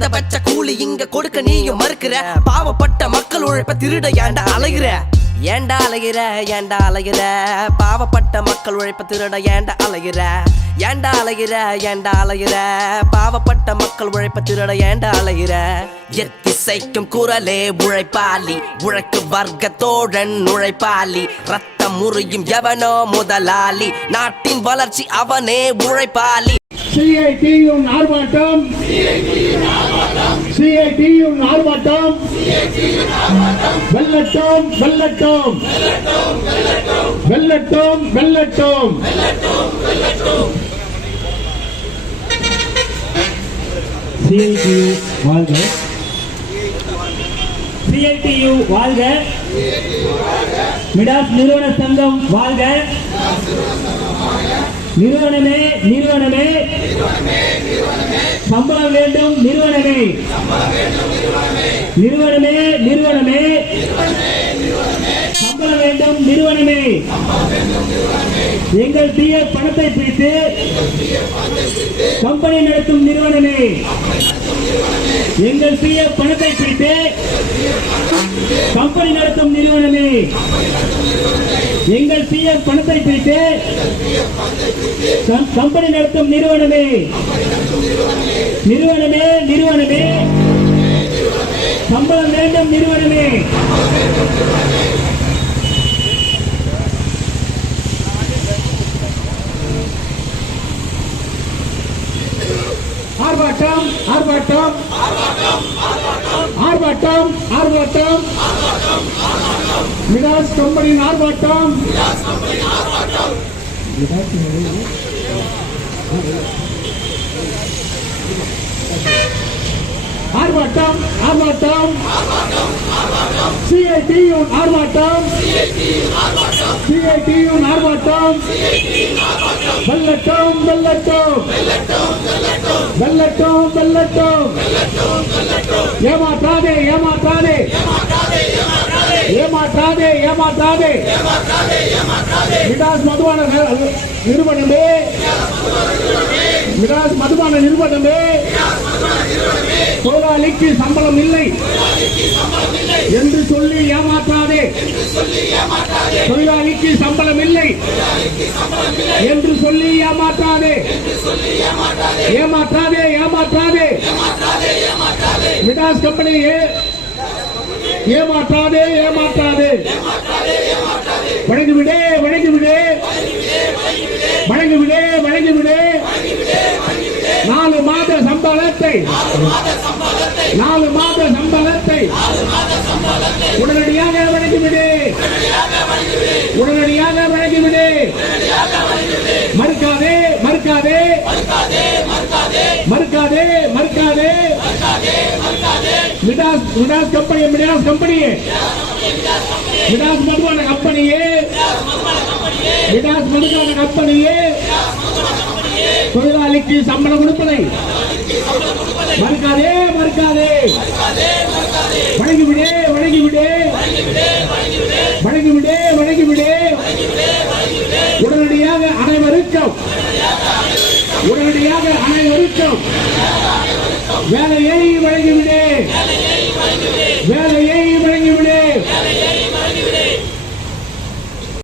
குறைந்தபட்ச கூலி இங்க கொடுக்க நீயும் மறுக்கிற. பாவப்பட்ட மக்கள் உழைப்ப திருட ஏண்டா அலைகிற? ஏண்டா அலைகிற? ஏண்டா அலைகிற? பாவப்பட்ட மக்கள் உழைப்ப திருட ஏண்டா அலைகிற? ஏண்டா அலைகிற? ஏண்டா அலைகிற? பாவப்பட்ட மக்கள் உழைப்ப திருட ஏண்டா அலைகிற? எத்திசைக்கும் குரலே உழைப்பாளி, உழைக்கு வர்க்க தோழன் உழைப்பாளி. ரத்தம் முறியும் எவனோ முதலாளி, நாட்டின் வளர்ச்சி அவனே உழைப்பாளி. CITயும் ஆர்ப்பாட்டம், CITயும் ஆர்ப்பாட்டம், வெல்லட்டும் வெல்லட்டும் வெல்லட்டும் வெல்லட்டும். CITU வாழ்க, CITU வாழ்க, மிடாஸ் நிறுவன சங்கம் வாழ்க. நிறுவனமே நிறுவனமே சம்பளம் வேண்டும், நிறுவனமே நிறுவனமே நிறுவனமே சம்பளம் வேண்டும், நிறுவனமே. எங்கள் பிஎஃப் பணத்தை பிடித்து கம்பெனி நடத்தும் நிறுவனமே. எங்கள் பிஎஃப் பணத்தை பிடித்து கம்பெனி நடத்தும் நிறுவனமே. எங்கள் பிஎஃப் பணத்தை பிடித்து கம்பெனி நடத்தும் நிறுவனமே. நிறுவனமே நிறுவனமே சம்பளம் வேண்டும், நிறுவனமே. ஆர்ப்பாட்டம் ஆர்ப்பாட்டம் ஆர்ப்பாட்டம் ஆர்ப்பாட்டம் மிடாஸ் கம்பெனியின் ஆர்ப்பாட்டம். ஆர்ப்பாட்டம் ஆர்ப்பாட்டம் CITயும் ஆர்ப்பாட்டம், CITயும் ஆர்ப்பாட்டம். வெல்லட்டும் வெல்லட்டும் வெல்லட்டும் வெல்லட்டும். ஏமாற்றாதே ஏமாற்றாதே ஏமாற்றாதே ஏமாற்றாதே. மிடாஸ் மதுபான நிறுவனமே, மிடாஸ் மதுபான நிறுவனமே, தொழிலாளிக்கு சம்பளம் இல்லை என்று சொல்லி ஏமாற்றாதே. தொழிலாளிக்கு சம்பளம் இல்லை என்று சொல்லி ஏமாற்றாதே. ஏமாற்றாதே ஏமாற்றாதே. மிடாஸ் கம்பெனியே ஏமாற்றாதே ஏமாற்றாதே. வழங்கிவிடே வழங்கிவிடே வழங்கிவிடே வழங்கிவிடே. 4 மாத சம்பளத்தை 4 மாத சம்பளத்தை உடனடியாக வழங்கிவிடு, உடனடியாக வழங்கிவிடு. மறுக்காதே மறுக்காதே மறுக்காதே மறுக்காதே. மிடாஸ் மிடாஸ் கம்பெனி மிடாஸ் கம்பெனியே மிடாஸ் மதுபான கம்பெனியே மிடாஸ் மதுபான கம்பெனியே தொழிலாளிக்கு சம்பளம் கொடுப்பதை மறுக்காதே மறுக்காதே. வழங்கிவிடே வழங்கிவிடே வழங்கிவிடே வழங்கிவிடே. உடனடியாக அனைவருக்கும் உடனடியாக அனைவருக்கும் வேலையை வழங்கிவிடே.